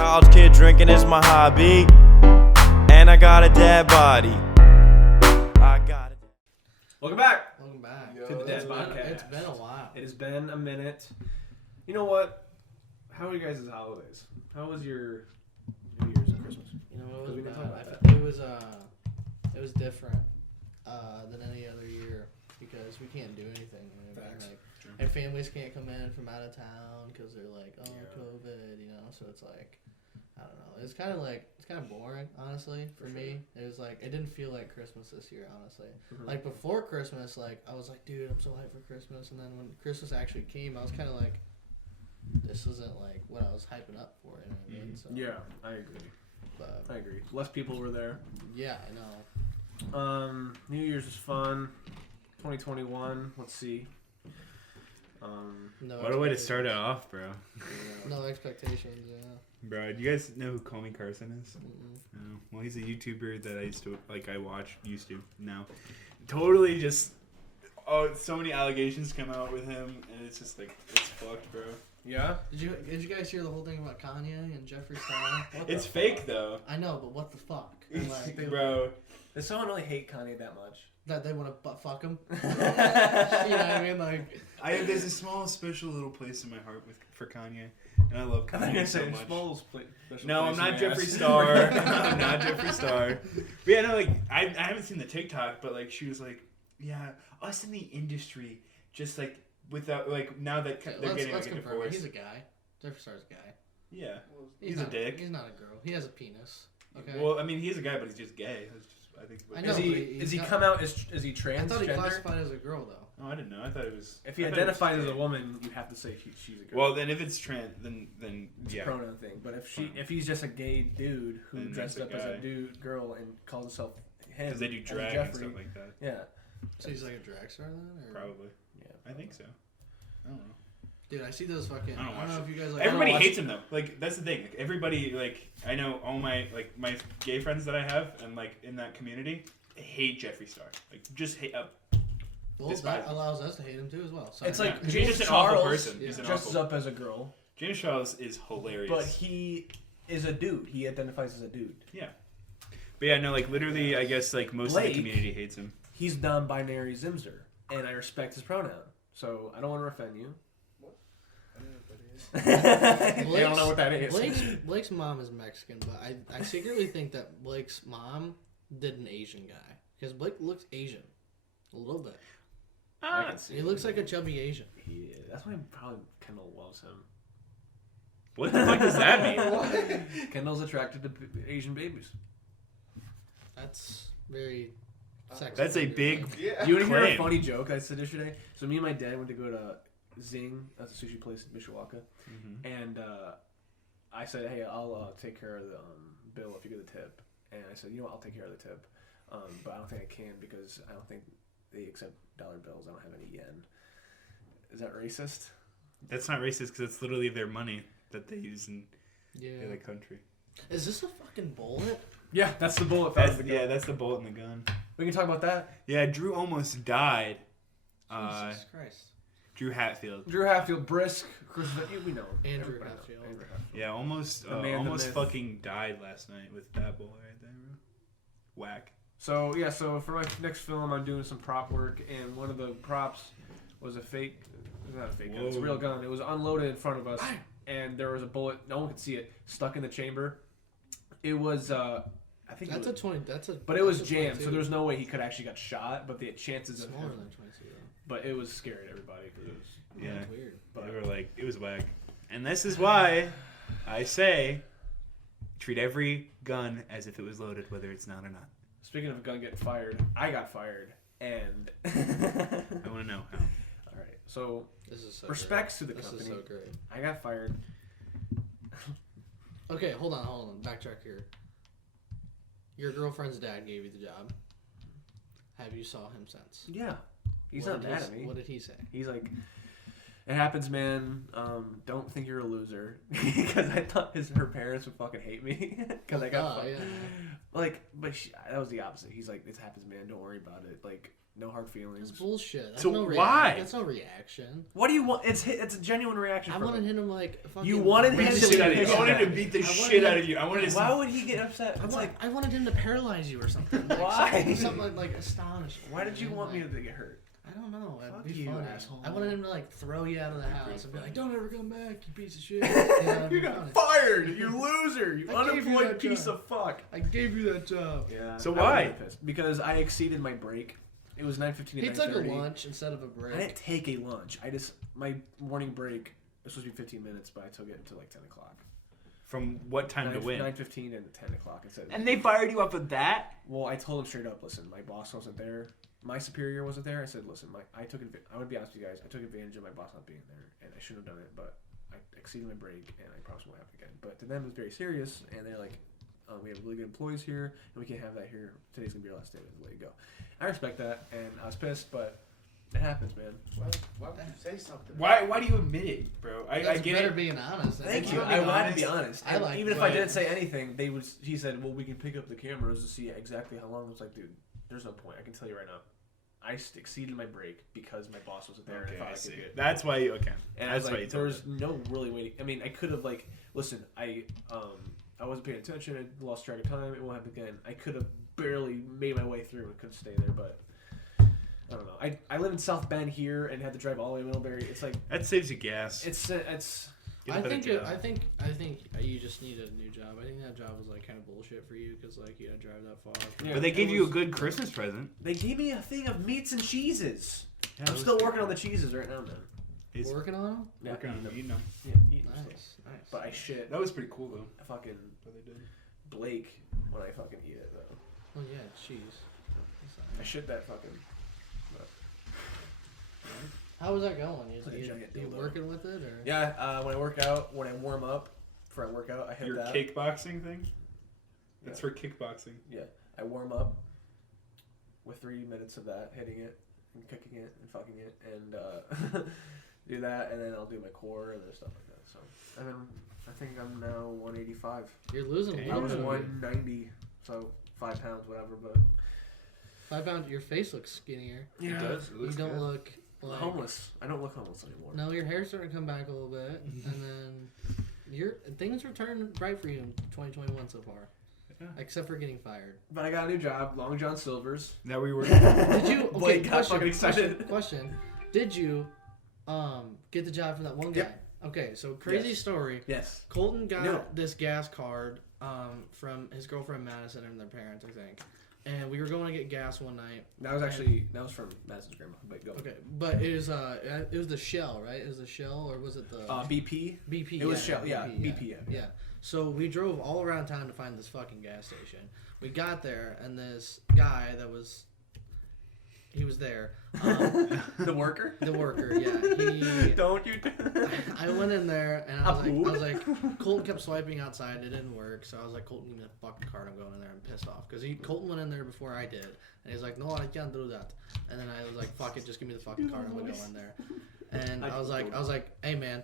college kid, drinking is my hobby. And I got a dad body. I got it. Welcome back. Welcome back to the Dad Podcast. It's been a while. It has been a minute. You know what? How are you guys' holidays? How was your New Year's and Christmas? You know, Because we didn't talk about it was different than any other year because we can't do anything. You know, Facts. like, and families can't come in from out of town because they're like, COVID. You know, so it's like, I don't know. It's kind of boring, honestly, for me. It was like, it didn't feel like Christmas this year, honestly. Mm-hmm. Like, before Christmas, like, I was like, dude, I'm so hyped for Christmas. And then when Christmas actually came, I was kind of like, this isn't, like, what I was hyping up for, you know what I mean? So, Yeah, I agree. but, I agree. Less people were there. yeah, I know. New Year's was fun. 2021. Let's see. No What a way to start it off, bro. No expectations, yeah. Bro, do you guys know who Call Me Carson is? Mm-mm. No. Well, he's a YouTuber that I used to used to now. Totally just so many allegations come out with him, and it's just like it's fucked, bro. Yeah. Did you guys hear the whole thing about Kanye and Jeffree Star? It's fake though. I know, but what the fuck? Like, Bro. Does someone really hate Kanye that much? that they want to butt fuck him? You know what I mean? Like, There's a small, special little place in my heart for Kanye, and I love Kanye so much. No, I'm not Jeffree Star. I'm not Jeffree Star. But yeah, no, like I haven't seen the TikTok, but like she was like, yeah, us in the industry, just like without like now that they're getting like a divorce. He's a guy. Jeffree Star's a guy. Yeah, He's a dick. He's not a girl. He has a penis. Okay. Well, I mean, he's a guy, but he's just gay. That's just, I think. I know, Is he come out as is he I transgender? thought he classified as a girl though. Oh, I didn't know. I thought it was. If he identified as a woman, you have to say she's a girl. Well, then if it's trans, then it's yeah. a pronoun thing. But if he's just a gay dude who Then dresses that's up a as a guy. girl and calls himself him, Because they do drag and stuff like that. Yeah. So he's like a drag star then? Or? Probably. Yeah. I think so. I don't know. Dude, I see those fucking. I don't know if you guys like. Everybody hates him though. Like that's the thing. Like everybody, like I know all my gay friends that I have, and like in that community, hate Jeffree Star. Like just hate. Well, that allows us to hate him too as well. It's like James James is an awful Charles person. He's an dresses awful. up as a girl, James Charles is hilarious. but he is a dude. He identifies as a dude. Yeah. But yeah, no, like literally, I guess like most of Blake- the community hates him. He's non-binary Zimzer, and I respect his pronoun. So I don't want to offend you. I don't know what that is. Blake's mom is Mexican, but I secretly think that Blake's mom did an Asian guy because Blake looks Asian, a little bit. I can see He looks like a chubby Asian. Yeah, that's why probably Kendall loves him. What the fuck does that mean? Kendall's attracted to Asian babies. That's very sexy. That's a big. Yeah. Do you want to hear a Claim. funny joke I said yesterday? So me and my dad went to go to Zing, that's a sushi place in Mishawaka, and I said, hey, I'll take care of the bill if you get the tip. And I said, you know what, I'll take care of the tip, but I don't think I can because I don't think they accept dollar bills. I don't have any yen. Is that racist? That's not racist because it's literally their money that they use in the country. Is this a fucking bullet? Yeah, that's the bullet. That's the bullet in the gun. We can talk about that. Yeah, Drew almost died. Jesus Christ. Drew Hatfield. Drew Hatfield, brisk, we know him. Andrew Everybody knows Hatfield. Andrew Hatfield. Yeah, almost The man, the almost myth. fucking died last night with that bullet right there, bro. Whack. So for my next film, I'm doing some prop work, and one of the props was a fake. It's not a fake gun. It's a real gun. It was unloaded in front of us, and there was a bullet. No one could see it. Stuck in the chamber. It was. I think That's it was, a 20. That's a. But it was that's a jammed, 22. so there's no way he could actually got shot. But the chances of Smaller him. than 22. Though. But it was scary to everybody because it was. Yeah. That's weird. But They were like, it was whack. And this is why I say treat every gun as if it was loaded, whether it's not or not. speaking of a gun getting fired, I got fired, and I want to know how. All right, so This is so respects to the great. company. This is so great. I got fired. Okay, hold on. Backtrack here. Your girlfriend's dad gave you the job. Have you saw him since? Yeah, he's What not did mad he- at me. What did he say? He's like, it happens, man. Don't think you're a loser. Because I thought her parents would fucking hate me. Because I got yeah. like, but that was the opposite. He's like, it happens, man. Don't worry about it. Like, No hard feelings. That's bullshit. That's So no why? That's no reaction. What do you want? It's a genuine reaction. I wanted him to like. Fucking You wanted him Beat the to shit out of you. piss I wanted you to off. beat the I wanted shit out him- of you. I wanted to. Why would he get upset? It's I wanted him to paralyze you or something. Like, Why? Something like astonishing. Why did you man. want me Like, to get hurt? I don't know. Fuck It'd be you, funny. asshole. I wanted him to like throw you out of the house and be like, "Don't ever come back, you piece of shit." You got fired. You loser. You I gave you unemployed that piece job. of fuck. I gave you that job. Yeah. So I why? was really pissed. Because I exceeded my break. It was 9:15 to 9:30. He took a lunch instead of a break. I didn't take a lunch. My morning break was supposed to be 15 minutes, but I took it until like 10 o'clock. From what time to win? 9:15 and 10 o'clock instead. And they fired you off of that? Well, I told him straight up, listen, my boss wasn't there. My superior wasn't there. I said, listen, I would be honest with you guys, I took advantage of my boss not being there, and I shouldn't have done it, but I exceeded my break, and I promise it won't happen again. But to them, it was very serious, and they're like, we have really good employees here, and we can't have that here. Today's going to be our last day. That's the way to go. I respect that, and I was pissed, but it happens, man. Why would you say something? Why do you admit it, bro? I That's get better it. being honest. Thank It's you. not I being wanted to honest. be honest. I And like even if I when- didn't say anything, he said, well, we can pick up the cameras to see exactly how long. I was like, dude, there's no point. I can tell you right now. I exceeded my break because my boss wasn't there. Okay, and I I thought I see. could get. That's why you, okay. And I That's was why you like, there told was no really waiting. I mean, I could have like, listen, I wasn't paying attention. I lost track of time. It won't happen again. I could have barely made my way through and couldn't stay there, but I don't know. I live in South Bend here and had to drive all the way to Middlebury. It's like That saves you gas. it's. Get a I better think job. I think you just need a new job. I think that job was like kind of bullshit for you because like you had to drive that far. Yeah, But they it gave you a was- good Christmas present. They gave me a thing of meats and cheeses. Yeah, I'm still working on the cheeses right now, man. He's Working on them. Yeah, working on it, you know. Yeah, eating stuff. Nice, nice. But I shit That was pretty cool, though. fucking What they did. Blake when I fucking eat it though. Oh yeah, cheese. I shit that fucking. How was that going? Like a You giant dildo. working with it or? Yeah, when I work out, when I warm up for a workout, I hit Your that. kickboxing thing? That's Yeah. for kickboxing. Yeah, I warm up with 3 minutes of that, hitting it and kicking it and fucking it, and do that, and then I'll do my core and other stuff like that. So, and then I think I'm now 185. You're losing Okay. weight. I was though. 190, so 5 pounds, whatever. But 5 pounds. Your face looks skinnier. It does. It You looks don't good. look like homeless. I don't look homeless anymore. No, your hair's starting to come back a little bit, and then things are turning bright for you in 2021 so far. Yeah. Except for getting fired. But I got a new job, Long John Silver's. Now we were. Did you? Okay, Blake got question, fucking excited. question. Did you get the job from that one guy? Yep. Okay, so crazy Yes. story. Yes. Colton got No. this gas card from his girlfriend Madison and their parents, I think. And we were going to get gas one night. That was from Madison's grandma. But go. Okay, but it was the Shell, right? It was the Shell, or was it the BP. BP? It was Shell. Yeah, BP. Yeah. So we drove all around town to find this fucking gas station. We got there, and this guy he was there. The worker. The worker, yeah. Don't you? I went in there, and I was like, Colton kept swiping outside. It didn't work, so I was like, Colton, give me the fucking card. I'm going in there. I'm pissed off because Colton went in there before I did, and he's like, no, I can't do that. And then I was like, fuck it, just give me the fucking card. I'm gonna go in there. And I was like, hey man,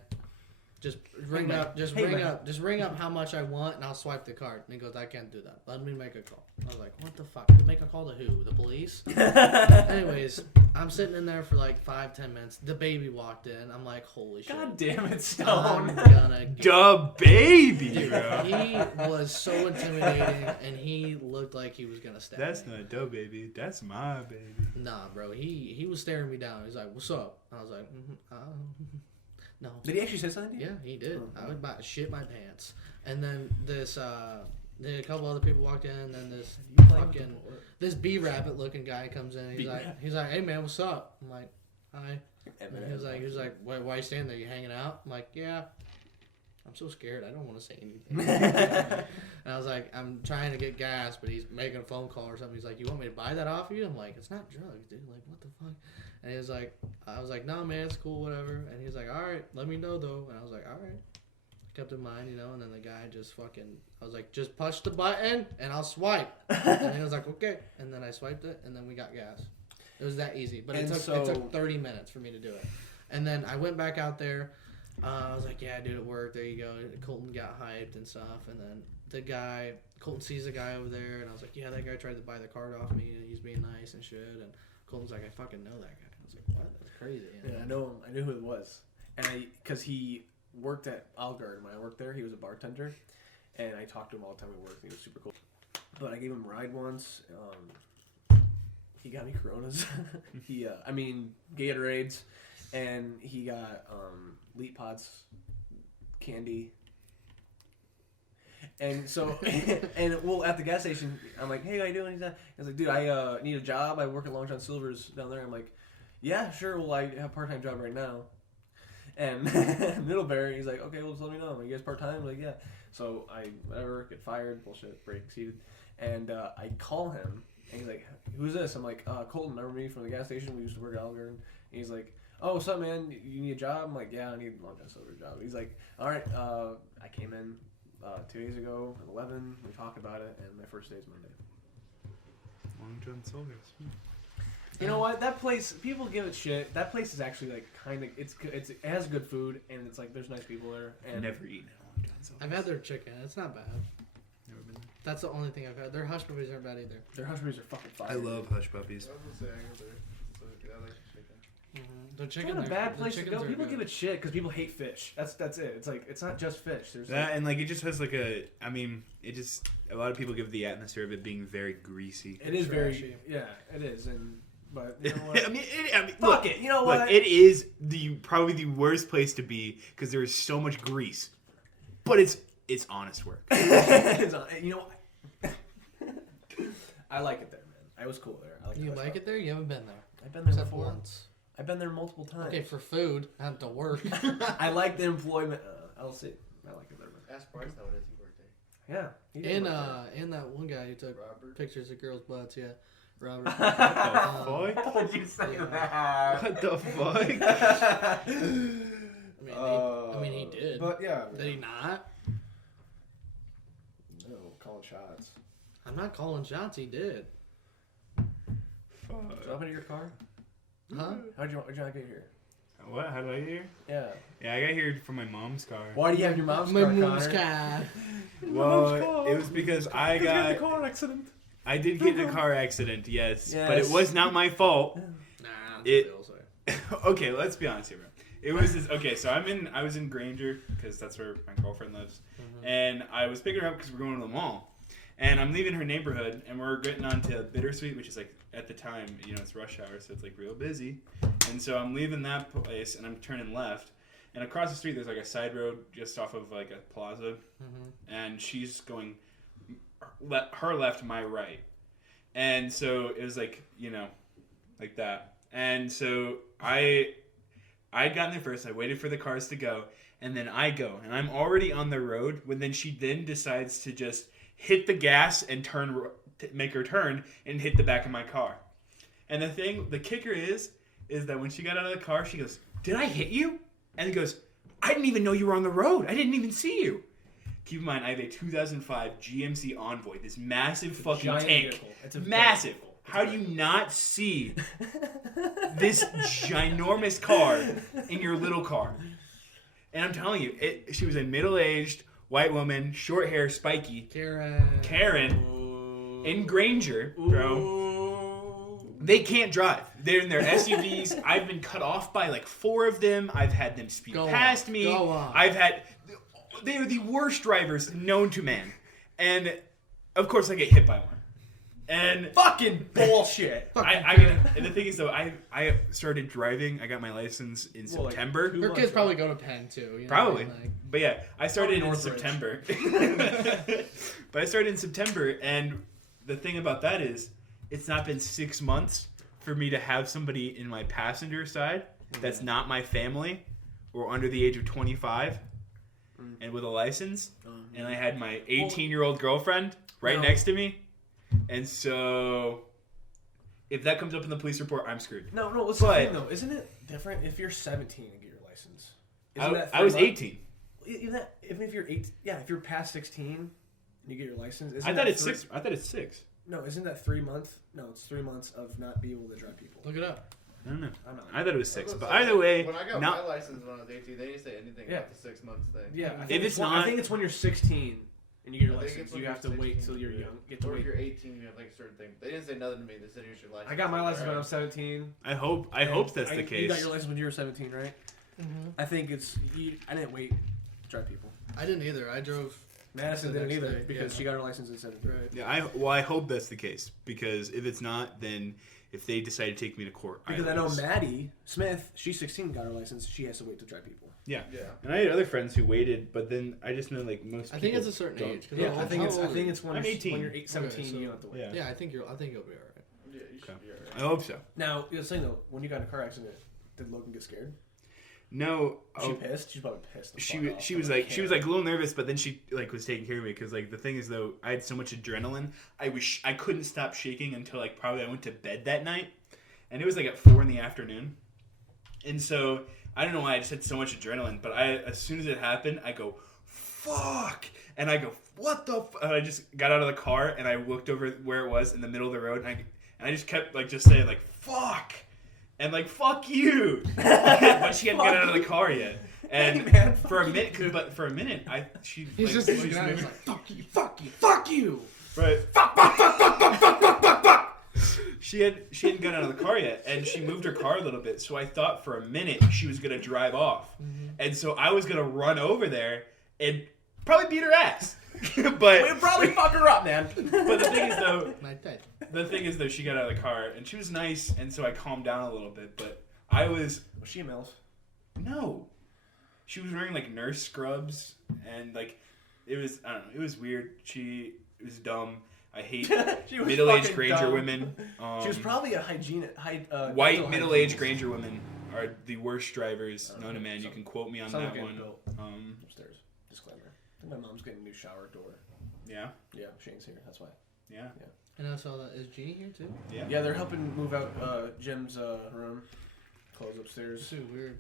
just ring up how much I want, and I'll swipe the card. And he goes, I can't do that. Let me make a call. I was like, what the fuck? Make a call to who? The police? Anyways, I'm sitting in there for like 5-10 minutes. The baby walked in. I'm like, holy shit. God damn it, I'm Stone. gonna get Duh, baby, Dude, bro. he was so intimidating, and he looked like he was gonna stab That's me. not duh, baby. That's my baby. Nah, bro. He was staring me down. He's like, "What's up?" I was like, "No." Did he actually say something to you? Yeah, he did. I was about to shit my pants. And then then a couple other people walked in, and then this bee rabbit looking guy comes in. And he's like, "Hey man, what's up?" I'm like, "Hi." And he was like, why you standing there? You hanging out? I'm like, yeah. I'm so scared. I don't want to say anything. And I was like, I'm trying to get gas, but he's making a phone call or something. He's like, you want me to buy that off of you? I'm like, it's not drugs, dude. Like, what the fuck? And he was like, I was like, no, man, it's cool, whatever. And he was like, all right, let me know, though. And I was like, all right. Kept in mind, you know, and then the guy just I was like, just push the button, and I'll swipe. And he was like, okay. And then I swiped it, and then we got gas. It was that easy. But it took 30 minutes for me to do it. And then I went back out there. I was like, yeah, dude, it worked. There you go. Colton got hyped and stuff. And then Colton sees the guy over there. And I was like, yeah, that guy tried to buy the card off me. And he's being nice and shit. And Colton's like, I fucking know that guy. I was like, what? That's crazy. Yeah, I know him. I knew who it was, and because he worked at Olive Garden when I worked there. He was a bartender, and I talked to him all the time at work. He was super cool. But I gave him a ride once. He got me Coronas. Gatorades, and he got Leap Pods, candy. And so, at the gas station, I'm like, hey, how you doing? He's like, dude, I need a job. I work at Long John Silver's down there. I'm like, yeah, sure. Well, I have a part-time job right now. And Middlebury, he's like, okay, well, just let me know. Are you guys part-time? I'm like, yeah. So get fired, bullshit, break exceeded. And I call him, and he's like, who's this? I'm like, Colton, remember me from the gas station? We used to work at Olive Garden. And he's like, oh, what's up, man? You need a job? I'm like, yeah, I need a Long John Silver's job. He's like, all right, I came in 2 days ago at 11. We talked about it, and my first day is Monday. Long John Silver's. You know what? That place, people give it shit. That place is actually like kind of it has good food, and it's like there's nice people there. And Never eaten at Long John Silver's. I've had their chicken. It's not bad. Never been there. That's the only thing I've had. Their hush puppies aren't bad either. their hush puppies are fucking fire. I love hush puppies. I was gonna say I go there. So I like the chicken. The It's chicken. not a bad place to go. People good. give it shit because people hate fish. That's it. It's like it's not just fish. There's That and like it just has like a a lot of people give the atmosphere of it being very greasy. it is trashy. it is, but you know what? I mean, Fuck look, it. You know look, what? it is probably the worst place to be because there is so much grease, but it's honest work. You know what? I like it there, man. I was cool there. I You like it there? You haven't been there. I've been there Except before. once. I've been there multiple times. Okay, for food, not to work. I like the employment. I'll see. I like it there. Ask Bryce how it is. He worked there. Yeah. he did work there. And that one guy who took Robert. pictures of girls' butts, yeah. Robert. What the fuck? Why'd you say Yeah. that? What the fuck? I mean, he did. But yeah. Did he not? No, calling shots. I'm not calling shots. He did. Jump into your car? Huh? How'd you not get here? What? How did I get here? Yeah. Yeah, I got here from my mom's car. Why do you have your mom's My car, mom's Connor? car. Well, it was because I got. the car accident. I did get in a car accident, yes, but it Yes. was not my fault. Nah, It- Bill's way. Okay, let's be honest here, bro. It was this, okay. So I was in Granger because that's where my girlfriend lives, and I was picking her up because we're going to the mall, and I'm leaving her neighborhood, and we're getting onto Bittersweet, which is like at the time, it's rush hour, so it's like real busy, and so I'm leaving that place, and I'm turning left, and across the street there's like a side road just off of like a plaza, and she's going her left, my right, and so it was like like that, and so I'd gotten there first. I waited for the cars to go, and then I go, and I'm already on the road. When then she decides to just hit the gas and make her turn and hit the back of my car. And the kicker is that when she got out of the car, she goes, "Did I hit you?" And he goes, "I didn't even know you were on the road. I didn't even see you." Keep in mind, I have a 2005 GMC Envoy, this massive fucking giant tank. vehicle. It's a massive. vehicle. How do you not see this ginormous car in your little car? And I'm telling you, she was a middle-aged white woman, short hair, spiky. Karen in Granger, bro. They can't drive. They're in their SUVs. I've been cut off by like 4 of them. I've had them speed past me. Go on. They are the worst drivers known to man. And of course I get hit by one. And Fucking bullshit. and the thing is though, I started driving. I got my license in September. Her kids probably go to Penn too. Probably. Like, But yeah, I started in Northridge. September. But I started in September, and the thing about that is, it's not been 6 months for me to have somebody in my passenger side that's not my family or under the age of 25 and with a license. And I had my 18-year-old girlfriend right next to me. And so, if that comes up in the police report, I'm screwed. No, what's the thing though? Isn't it different if you're 17 and get your license? I was 18. Even if you're 8, if you're past 16 and you get your license, I thought it's 6. I thought it's 6. No, isn't that 3 months? No, it's 3 months of not being able to drive people. look it up. I don't know. I'm not. I thought it was 6. I was But gonna say, either way, when I got my license when I was 18, they didn't say anything about the 6 months thing. Yeah, If it's I not- think it's when you're 16 and you get your license, you have to wait till you're young. Get to or wait. if you're 18, you have like a certain thing. They didn't say nothing to me. They said here's your license. I got my license when I was 17. I hope that's the case. You got your license when you were 17, right? Mm-hmm. I think I didn't wait to drive people. I didn't either. I drove. Madison the didn't next either day, because yeah. she got her license in 17. Right. Yeah, I hope that's the case because if it's not, then if they decide to take me to court, Because I know Maddie Smith, she's 16, got her license. She has to wait to drive people. Yeah. Yeah. And I had other friends who waited, but then I just know like most. I think people it's a certain don't. age. 'Cause Yeah, how I think old it's when I'm you're 18. When you're 17, Okay, so- you don't have to wait. Yeah. Yeah, I think you'll be alright. Yeah, you should be alright. I hope so. Now, you were saying though, when you got in a car accident, did Logan get scared? No. Was she pissed? She's probably pissed. the She fuck off. she was like a little nervous, but then she like was taking care of me because like the thing is though I had so much adrenaline I couldn't stop shaking until like probably I went to bed that night, and it was like at 4 p.m, and so I don't know why I just had so much adrenaline, but as soon as it happened I go fuck, and I go what the and I just got out of the car and I looked over where it was in the middle of the road, and I just kept like just saying like fuck. And like fuck you, but she hadn't got out of the car yet. And Hey, man, for a minute, she He's like, just she looking at moved- him like, fuck you, fuck you, fuck you. right. Fuck. She hadn't got out of the car yet, and she moved her car a little bit. So I thought for a minute she was gonna drive off, and so I was gonna run over there and probably beat her ass. But We'd probably fuck her up, man. But the thing is though, she got out of the car and she was nice, and so I calmed down a little bit. But I was she a MILF? No. She was wearing like nurse scrubs, and like it was it was weird. It was dumb. I hate middle-aged Granger dumb. women. She was probably a White middle-aged Granger women are the worst drivers known to man. You can quote me on Someone that getting one. built upstairs. Disclaimer. I think my mom's getting a new shower door. Yeah. Yeah, Shane's here. That's why. Yeah. And I saw that. Is Jeannie here too? Yeah. Yeah, they're helping move out Jim's room. Close upstairs. It's too weird.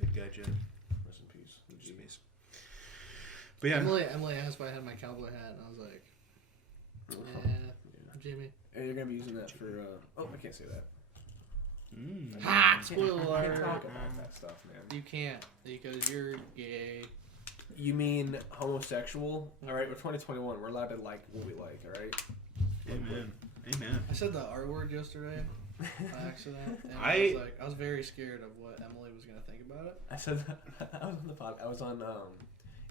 Good guy, Jim. Rest in peace. Jeez. But yeah. Emily asked if I had my cowboy hat, and I was like, yeah, Jimmy. And you're gonna be using that for. Oh, I can't say that. Hot I spoiler can't alert. talk about that stuff, man. You can't because you're gay. You mean homosexual? All right, we're 2021. We're allowed to like what we like. All right. Amen. Amen. I said the R word yesterday by accident, and I was very scared of what Emily was gonna think about it. I said that, I was on the pod. I was on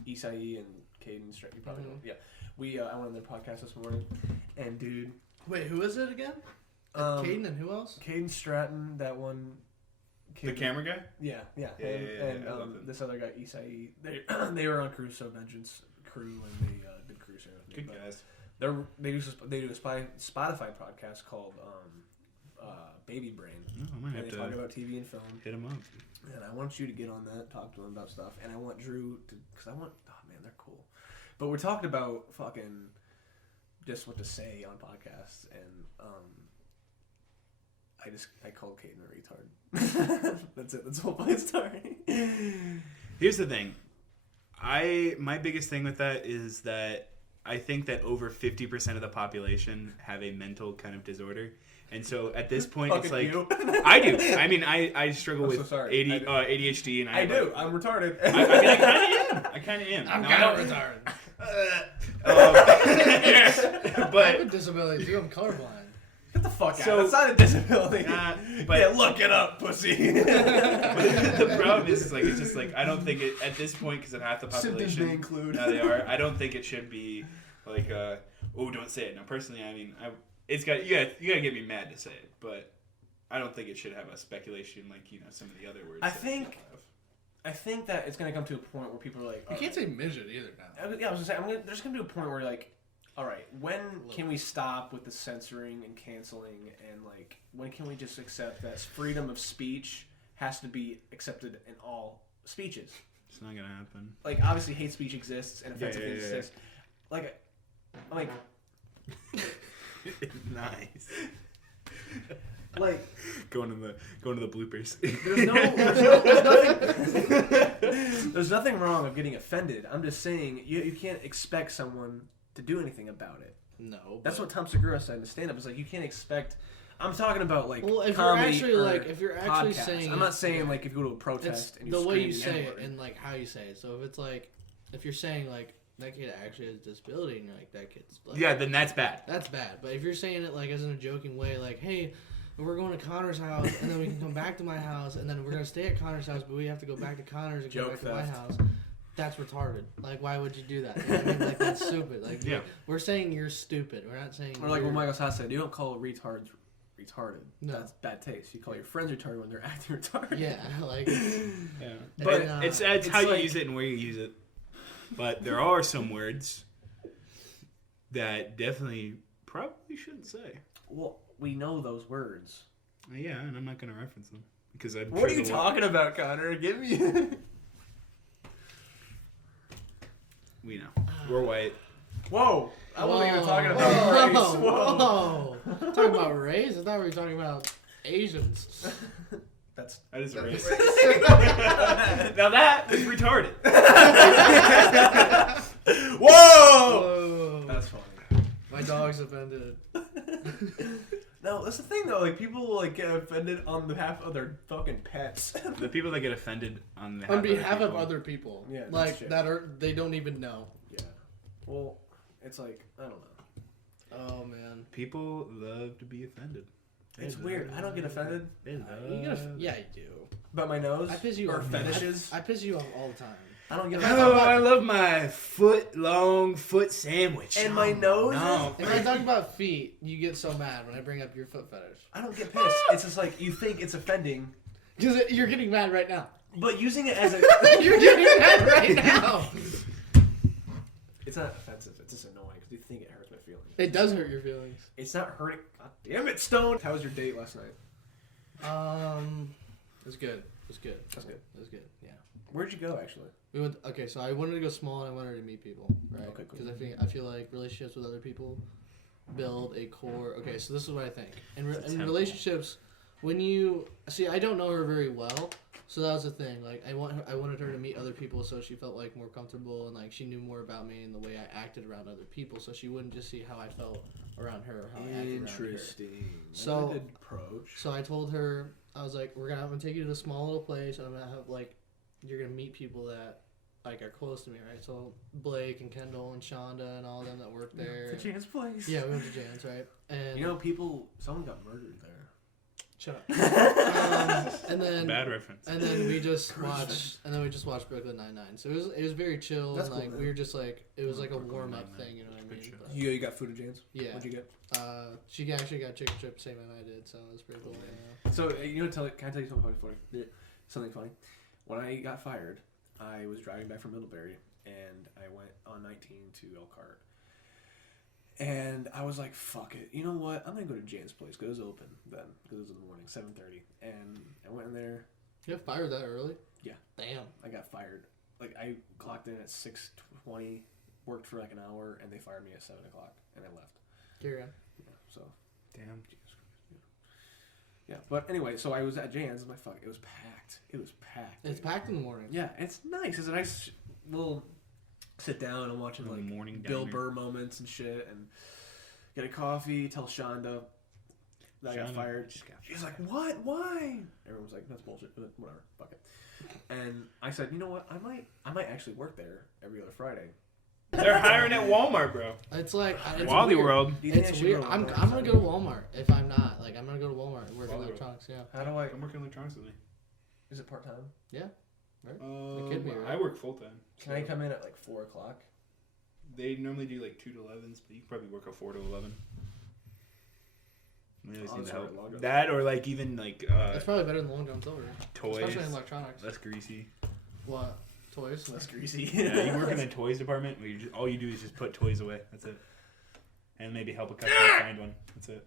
Isai and Caden. You probably know. Yeah. I went on their podcast this morning, and dude. Wait, who is it again? Caden and who else? Caden Stratton, that one. The camera guy? Yeah. Yeah, And I love him. this other guy, Isai. They were on Crusoe Vengeance crew, and they did Cruise here with me. Good guys. They do a Spotify podcast called Baby Brain, Oh, I might and have they to talk about TV and film. hit him up. And I want you to get on that, talk to them about stuff, and I want Drew to, because oh man, they're cool. But we're talking about fucking just what to say on podcasts, and I called Caden a retard. That's it. That's the whole point story. Here's the thing. My biggest thing with that is that I think that over 50% of the population have a mental kind of disorder. And so at this point, it's like you. I do. I mean, I struggle with so sorry. ADHD, and I do. I'm retarded. I mean, I kind of am. I'm No, kind I of don't- retarded. but I have a disability too. I'm colorblind. Get the fuck out. So- That's not a disability. but Yeah, look it up, pussy. the problem is like it's just like I don't think it at this point because of half the population. Symptoms may include. Now they are. I don't think it should be like don't say it. Now personally, I mean, it's got you gotta get me mad to say it, but I don't think it should have a speculation like some of the other words. I that think- people have. I think that it's gonna come to a point where people are like, You can't say midget either now. Yeah, I was gonna say, there's gonna be a point where like, all right, when can we stop with the censoring and canceling, and like, when can we just accept that freedom of speech has to be accepted in all speeches? It's not gonna happen. Like, obviously, hate speech exists and offensive Yeah. exists. Like, Nice. like, Going to the bloopers. there's nothing wrong of getting offended. I'm just saying you can't expect someone to do anything about it. No. That's what Tom Segura said in the stand-up. It's like you can't expect. I'm talking about like Well, if comedy you're actually podcasts. saying, I'm not saying like if you go to a protest it's and you the way scream you the say it N-word. and like how you say it. So if it's like, if you're saying like that kid actually has a disability, and you're like, that kid's like, Yeah, then that's bad. that's bad. But if you're saying it like as in a joking way, like, hey, we're going to Connor's house, and then we can come back to my house, and then we're gonna stay at Connor's house, but we have to go back to Connor's and go back to my house. That's retarded. Like, why would you do that? You know what I mean? Like, that's stupid. Like, Yeah. we're saying you're stupid. We're not saying. Or like what Michael Haas said, you don't call retards retarded. No. That's bad taste. You call your friends retarded when they're acting retarded. Yeah, like. Yeah. But then, it's how you use it and where you use it. But there are some words that definitely probably shouldn't say. Well, we know those words. Yeah, and I'm not going to reference them because I'm. What are you talking about, Connor? Give me. We know. We're white. Whoa! I wasn't even talking about race. Whoa! Talking about race? I thought we were talking about Asians. That is racist. Now that is retarded. Whoa! Whoa! That's funny. My dog's offended. No, that's the thing though. Like people will like get offended on behalf of their fucking pets. The people that get offended on behalf of other people. Yeah, that's like shit. that are they don't even know. Yeah. Well, it's like I don't know. Oh man. People love to be offended. It's weird. I don't get offended Yeah, you do. about my nose. I piss you or off. fetishes. I piss you off all the time. I don't get Oh, offended. I love my foot-long foot sandwich. And my nose. No. If I talk about feet, you get so mad when I bring up your foot fetish. I don't get pissed. It's just like you think it's offending, Because you're getting mad right now. but using it as a. You're getting mad right now. It's not offensive. It's just annoying because you think it hurts my feelings. It does hurt your feelings. It's not hurting. God damn it, Stone. How was your date last night? It was good. It was good. That's good. It was good. Yeah. Where'd you go actually? We went. Okay, so I wanted to go small and I wanted to meet people, right? Okay, cool. Because I feel like relationships with other people build a core. Okay, so this is what I think. In relationships, when you see, I don't know her very well, so that was the thing. Like I wanted her to meet other people so she felt like more comfortable and like she knew more about me and the way I acted around other people, so she wouldn't just see how I felt around her or how I acted around her. Interesting. So- That's a good approach. So I told her, I was like, I'm gonna take you to a small little place, and I'm gonna have like, you're gonna meet people that like are close to me, right? So Blake and Kendall and Shonda and all of them that work there. To Jan's place. Yeah, we went to Jan's, right? And You know, someone got murdered there. shut up. And then Bad reference. and then we just watched Brooklyn Nine-Nine. So it was very chill. That's and cool, like man. we were just like it was like a Brooklyn warm up Nine-Nine. thing, you know what I mean? Good But, You got food at Jan's? yeah. What'd you get? She actually got chicken strip same as I did, so it was pretty cool. Yeah. So can I tell you something funny? Something funny. When I got fired, I was driving back from Middlebury, and I went on 19 to Elkhart. And I was like, fuck it. You know what? I'm going to go to Jan's place, because it was open then, because it was in the morning, 7:30. And I went in there. You got fired that early? Yeah. Damn. I got fired. Like, I clocked in at 6:20, worked for like an hour, and they fired me at 7 o'clock, and I left. Carry on. Yeah, so... Damn. Yeah, but anyway, so I was at Jan's, and it was packed. It was packed. It's dude. packed in the morning. Yeah, it's nice. It's a nice little sit down and watching Little like morning Bill diner. Burr moments and shit, and get a coffee. Tell Shonda that I got Shonda fired. just got She's like, "What? Why?" Everyone was like, "That's bullshit." Whatever, fuck it. And I said, "You know what? I might actually work there every other Friday." They're hiring at Walmart, bro. It's like it's Wally weird. World. Do you think I It's should weird. go to I'm Walmart gonna go to Walmart if I'm not. Like I'm gonna go to Walmart and work in Wally World. electronics. Yeah. How do I? I'm working electronics with me. Is it part time? could be, right? I work full time. Can I come in at like 4 o'clock? They normally do like 2 to 11s, but you can probably work a 4 to 11. We always Oh, need the sorry, help. long john. That or like even like It's probably better than Long John Silver, toys, especially in electronics. less greasy. What toys? Less greasy. Yeah, you work in the toys department where all you do is just put toys away. That's it. And maybe help a customer find one. That's it.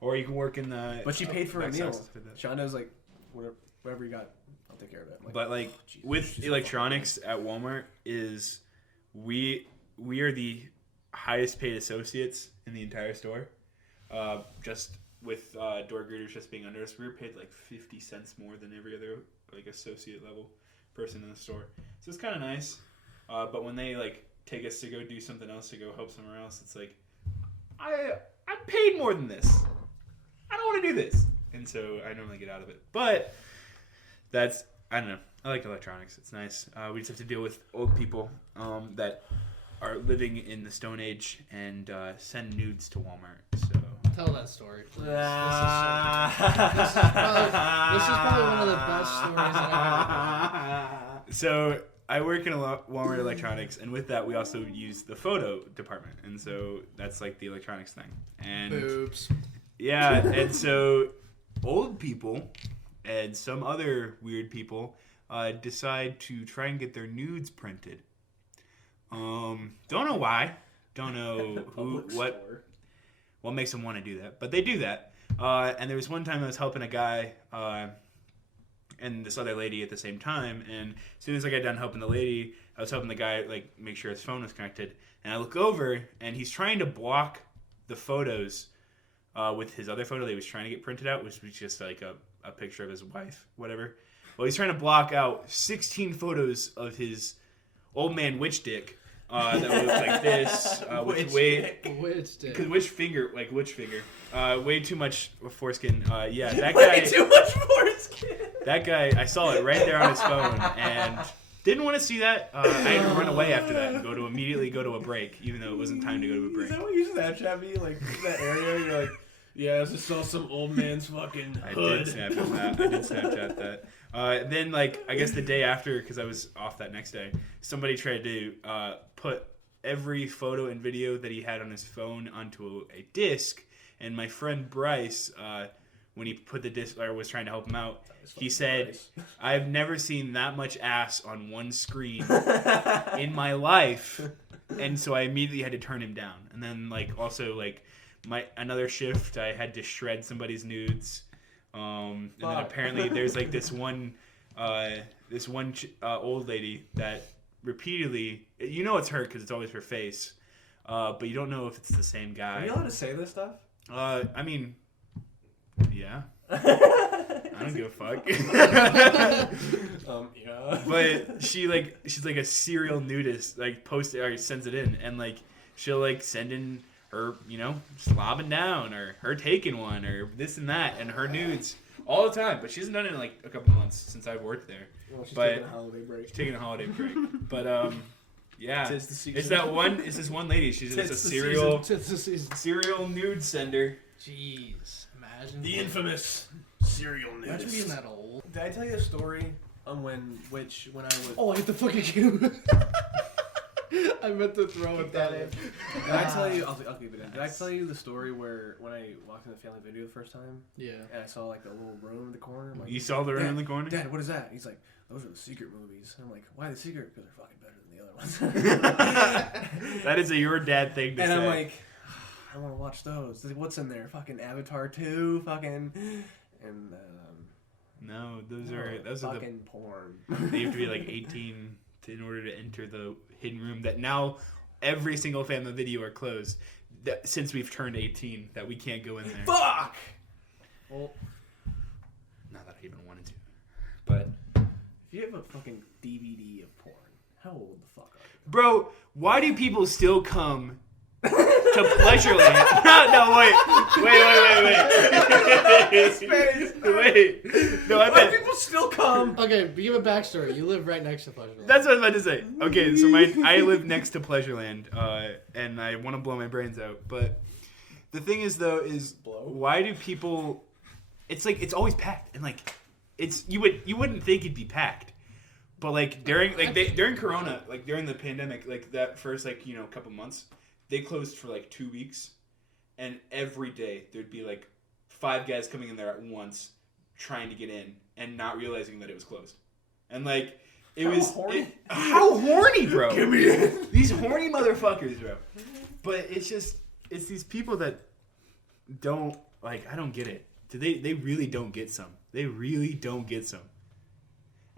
Or you can work in the. But she paid for a back meal. side, stuff like that. Shonda's like, whatever you got, I'll take care of it. Like, But like Jesus, with she's so electronics at Walmart is we are the highest paid associates in the entire store. Just with door greeters just being under us, we were paid like 50 cents more than every other like associate level person in the store. So it's kind of nice. But when they like take us to go do something else, to go help somewhere else, it's like I'm paid more than this. I don't want to do this, and so I normally get out of it. But I don't know. I like electronics. It's nice. We just have to deal with old people that are living in the Stone Age and send nudes to Walmart. So tell that story, please. This is probably one of the best stories I've ever heard. So I work in Walmart Electronics, and with that we also use the photo department, and so that's like the electronics thing. And Boobs. yeah, and so old people and some other weird people decide to try and get their nudes printed. Don't know why. Don't know what makes them want to do that, but they do that. And there was one time I was helping a guy and this other lady at the same time, and as soon as I got done helping the lady, I was helping the guy like make sure his phone was connected, and I look over and he's trying to block the photos with his other photo that he was trying to get printed out, which was just like a picture of his wife, whatever. Well, he's trying to block out 16 photos of his old man witch dick that looked like this. Which finger? Way too much foreskin. Yeah, that guy. Way too much foreskin. That guy, I saw it right there on his phone and didn't want to see that. I had to run away after that and immediately go to a break, even though it wasn't time to go to a break. Is that what you Snapchat me? Like that area? You're like, yeah, I just saw some old man's fucking hood. I did Snapchat that. Then, like, I guess the day after, because I was off that next day, somebody tried to put every photo and video that he had on his phone onto a disc. And my friend Bryce, when he put the disc, or was trying to help him out, he said, I've never seen that much ass on one screen in my life. And so I immediately had to turn him down. And then, like, also, like, another shift, I had to shred somebody's nudes. And then apparently there's like this one old lady that repeatedly, you know it's her because it's always her face, but you don't know if it's the same guy. Are you allowed to say this stuff? I mean, yeah. I don't give a fuck. Yeah. But she's like a serial nudist, like posts it or sends it in, and like she'll like send in her, you know, slobbing down or her taking one or this and that and her nudes all the time. But she hasn't done it in like a couple months since I've worked there. Well, she's but taking a holiday break. She's taking a holiday break. But yeah, It's this one lady. She's just a serial nude sender. Jeez, imagine The infamous serial news. Imagine being that old. Did I tell you a story on when I was? Oh, I get the fucking cube. I meant to throw it that in. Did I tell you? I'll keep it in. Did I tell you the story where when I walked in the family video the first time? Yeah. And I saw like the little room in the corner. I'm like, You saw the room in the corner? Dad, what is that? He's like, those are the secret movies. And I'm like, why the secret? Because they're fucking better than the other ones. That is your dad thing to say. And I'm like, I want to watch those. What's in there? Fucking Avatar 2, fucking, and no, those are fucking porn. They have to be like 18 in order to enter the hidden room that now every single family video are closed since we've turned 18 that we can't go in there. Fuck! Well, not that I even wanted to. But if you have a fucking DVD of porn, how old the fuck are you? bro, why do people still come to Pleasureland? No, wait. No, I Why bet. do people still come? Okay, give a backstory. You live right next to Pleasureland. That's what I was about to say. Okay, so I live next to Pleasureland, and I want to blow my brains out. But the thing is, though, why do people? It's like it's always packed, and like you wouldn't think it'd be packed, but like during Corona, like during the pandemic, like that first couple months, they closed for like 2 weeks, and every day there'd be like 5 guys coming in there at once, trying to get in and not realizing that it was closed, and like. How horny, bro? Give me in. These horny motherfuckers, bro. But it's these people that don't, like, I don't get it. They really don't get some. They really don't get some.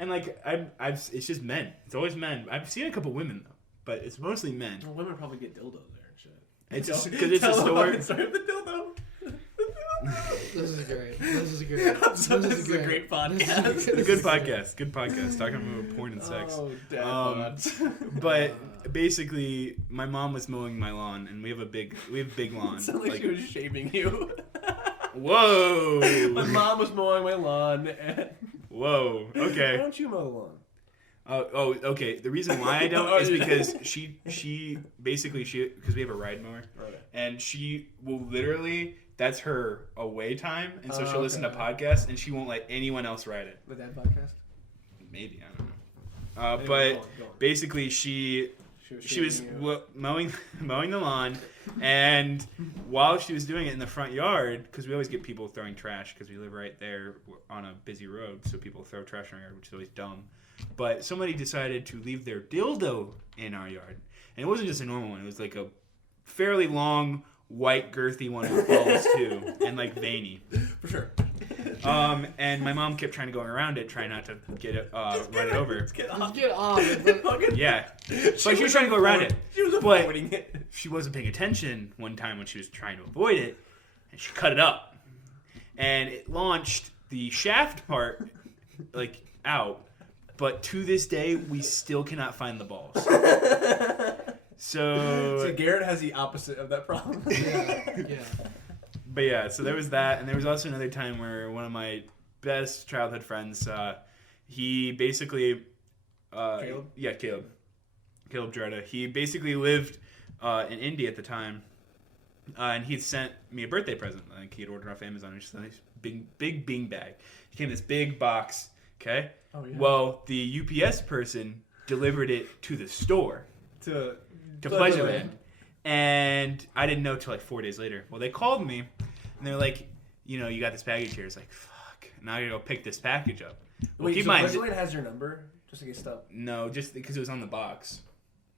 And, like, it's just men. It's always men. I've seen a couple women, though. But it's mostly men. Well, women probably get dildos there and shit. It's just because it's a store. Sorry, the dildo. This is great. This is a great podcast. It's a good podcast. Good podcast. Talking about porn and sex. Oh, dad. But basically, my mom was mowing my lawn, and we have big lawn. It sounded like she was shaving you. Whoa. My mom was mowing my lawn. And Whoa. Okay. Why don't you mow the Okay. The reason why I don't is because she basically because we have a ride mower, and she will literally that's her away time, and so she'll listen to podcasts, and she won't let anyone else ride it. The dad podcast? Maybe, I don't know. But go on. basically, she was mowing the lawn, and while she was doing it in the front yard, because we always get people throwing trash because we live right there on a busy road, so people throw trash in our yard, which is always dumb. But somebody decided to leave their dildo in our yard, and it wasn't just a normal one; it was like a fairly long, white, girthy one with balls too, and like veiny. For sure. And my mom kept trying to go around it, trying not to get it, run it over. Get off. Yeah, but she was trying to go around it. She was avoiding it. She wasn't paying attention one time when she was trying to avoid it, and she cut it up, and it launched the shaft part like out. But to this day, we still cannot find the balls. So Garrett has the opposite of that problem. Yeah. But yeah, so there was that, and there was also another time where one of my best childhood friends, he basically, Caleb? Yeah, Caleb Gerda. He basically lived in India at the time, and he had sent me a birthday present. Like he had ordered off Amazon, and just a nice big bean bag. He came in this big box. Okay. Oh yeah. Well, the UPS person delivered it to the store to Pleasureland. And I didn't know till like 4 days later. Well, they called me, and they're like, you got this package here. It's like, fuck. Now I gotta go pick this package up. Well, Wait, keep so in mind, Pleasureland has your number just to get stuff? No, just because it was on the box.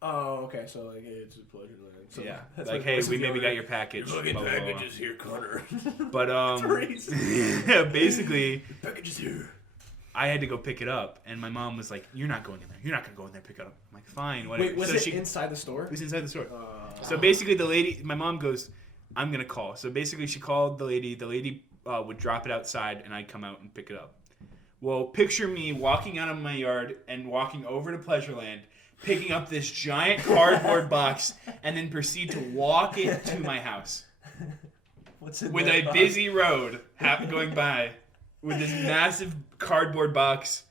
Oh, okay. So like, hey, it's a Pleasureland. So Yeah. that's Like, hey, we maybe got your package. Your fucking blah, blah, blah. packages here, Connor. But yeah, basically, packages here. I had to go pick it up, and my mom was like, "You're not going in there. You're not gonna go in there and pick it up." I'm like, "Fine, whatever." Wait, was so it inside the store? It was inside the store. So basically, my mom goes, "I'm gonna call." So basically, she called the lady. The lady would drop it outside, and I'd come out and pick it up. Well, picture me walking out of my yard and walking over to Pleasureland, picking up this giant cardboard box, and then proceed to walk it to my house. What's in with that a box? busy road going by, with this massive cardboard box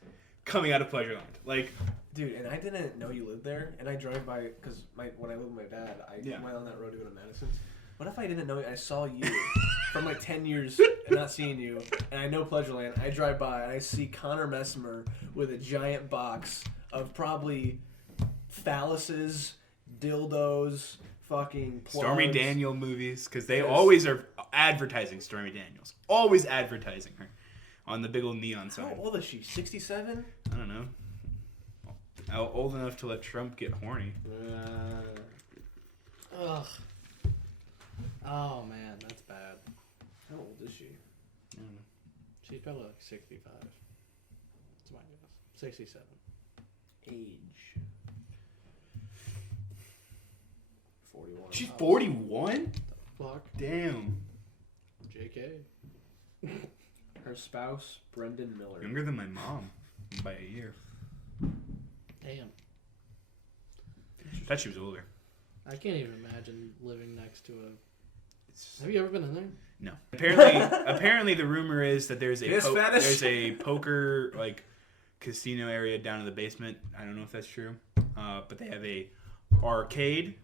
coming out of Pleasureland. Like, dude, and I didn't know you lived there, and I drive by because when I lived with my dad, I went on that road to go to Madison's. What if I didn't know I saw you from like 10 years and not seeing you, and I know Pleasureland? I drive by and I see Connor Messimer with a giant box of probably phalluses, dildos, fucking plugs. Stormy Daniel movies, because they always are advertising Stormy Daniels. Always advertising her on the big old neon sign. How old is she? 67? I don't know. Old enough to let Trump get horny. Ugh. Oh man, that's bad. How old is she? I don't know. She's probably like 65. That's my guess. 67. Age. 41. She's 41? Fuck. Damn. JK. Her spouse, Brendan Miller. Younger than my mom by a year. Damn. I thought she was older. I can't even imagine living next to a... Have you ever been in there? No. Apparently the rumor is that there's a poker like casino area down in the basement. I don't know if that's true. But they have a arcade.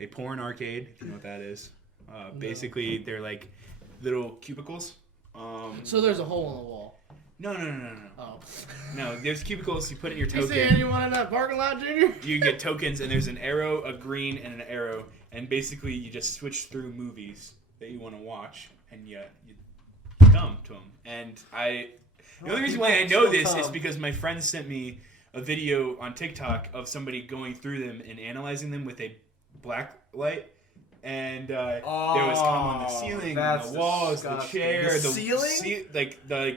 A porn arcade, if you know what that is. Basically they're like little cubicles. So there's a hole in the wall. No. Oh. No, there's cubicles, you put in your You see token. anyone in that parking lot, Junior? You get tokens, and there's an arrow, a green, and an arrow. And basically, you just switch through movies that you want to watch, and you come to them. And the only reason why I know this is because my friend sent me a video on TikTok of somebody going through them and analyzing them with a black light. And there was cum on the ceiling, the walls, the chair, the ceiling.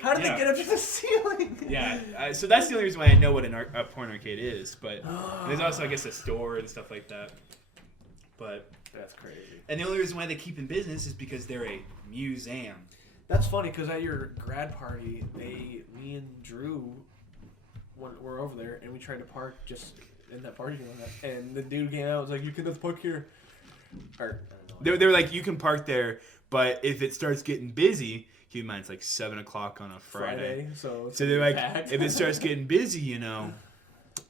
How did they get up to the ceiling? Yeah, so that's the only reason why I know what a porn arcade is. But there's also, I guess, a store and stuff like that. But that's crazy. And the only reason why they keep in business is because they're a museum. That's funny because at your grad party, me and Drew were over there, and we tried to park just in that parking lot. And the dude came out and was like, "You can just park here." Or, they were like, you can park there, but if it starts getting busy, keep in mind it's like 7 o'clock on a Friday. So they're like, packed. if it starts getting busy,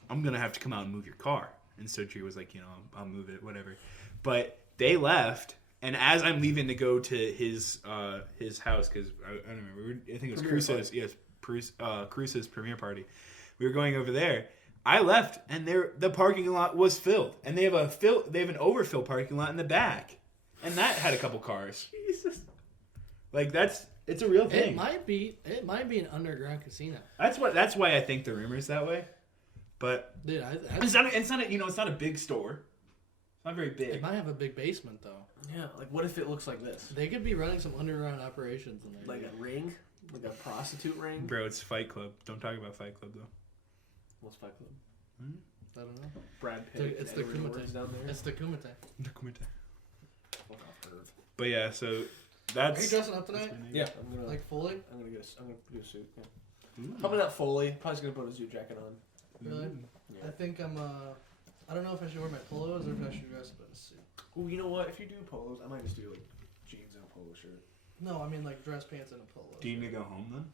I'm gonna have to come out and move your car. And Sochi was like, I'll move it, whatever. But they left, and as I'm leaving to go to his house, because I don't remember, I think it was Crusoe's, Crusoe's premiere party. We were going over there. I left, and the parking lot was filled, and they have an overfill parking lot in the back, and that had a couple cars. Jesus, like it's a real thing. It might be an underground casino. That's why I think the rumor is that way. But dude, it's not a big store. It's not very big. It might have a big basement though. Yeah, like what if it looks like this? They could be running some underground operations in there. Like a ring, like a prostitute ring. Bro, it's Fight Club. Don't talk about Fight Club though. What's Fight Club? I don't know. Brad Pitt. It's the Kumite down there. It's the Kumite. Fuck off Earth. But yeah, so Are you dressing up tonight? Yeah, I'm gonna fully. I'm gonna do a suit. Yeah. Probably not fully. Probably just gonna put a suit jacket on. Really? Yeah. I think I'm. I don't know if I should wear my polos or if I should dress up in a suit. Ooh, you know what? If you do polos, I might just do like jeans and a polo shirt. No, I mean like dress pants and a polo. do you need to go home then?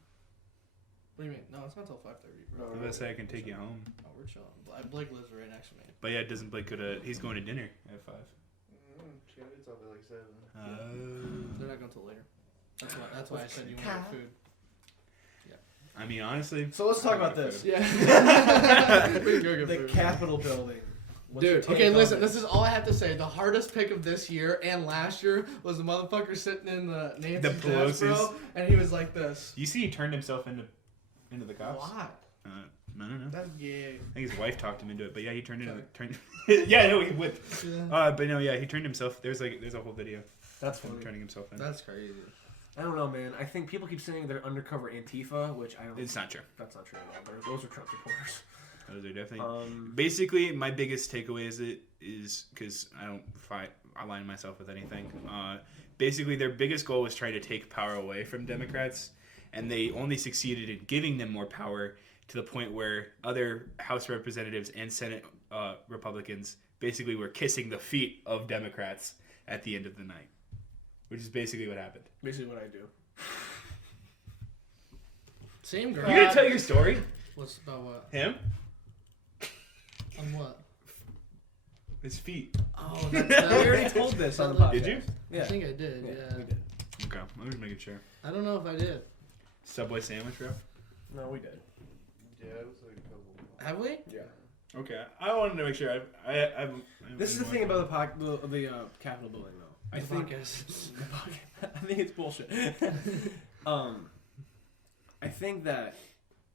What do you mean? No, it's not till 5:30, bro. I was gonna say I can take you home. Oh, we're chilling. Blake lives right next to me. But yeah, doesn't Blake go to? He's going to dinner at 5. It's up at like 7. They're not going till later. That's why I said you wanted food. I mean, honestly. So let's talk about this. Yeah. The Capitol building. What's your Dude, take okay, on listen, this? this is all I have to say. The hardest pick of this year and last year was the motherfucker sitting in the Nancy's desk, bro, and he was like this. You see, he turned himself into the cops. Why? I don't know. That's gay. I think his wife talked him into it, but yeah, he turned. Yeah, no, he whipped. Yeah. But no, yeah, he turned himself. There's a whole video. That's Him funny. turning himself in. That's crazy. I don't know, man. I think people keep saying they're undercover Antifa, which I don't. It's not true. That's not true at all. Those are Trump supporters. Those are definitely. Basically, my biggest takeaway is because I align myself with anything. Basically, their biggest goal was trying to take power away from Democrats, and they only succeeded in giving them more power to the point where other House representatives and Senate Republicans basically were kissing the feet of Democrats at the end of the night, which is basically what happened. Basically, what I do. Same girl. You gonna tell your story? What's about what? Him? On what? His feet. Oh, We already told this on the podcast. Did you? Yeah. I think I did. Yeah. we did. Okay, I was making sure. I don't know if I did. Subway sandwich, bro. No, we did. Yeah, it was like a couple. Have we? Yeah. Okay, I wanted to make sure. I This is the thing about the Capitol building, though. I think I think it's bullshit. I think that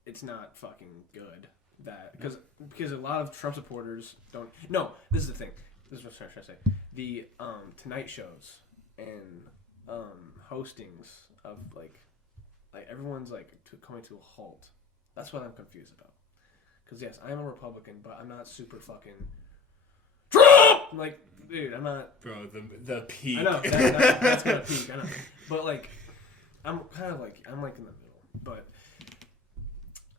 it's not fucking good. That because a lot of Trump supporters don't. No, this is the thing. This is what I'm trying to say. The Tonight shows and hostings of like everyone's like coming to a halt. That's what I'm confused about. Because yes, I'm a Republican, but I'm not super fucking Trump. Like, dude, I'm not. Bro, the peak. I know that's gonna peak. I know, but like, I'm kind of like in the middle. But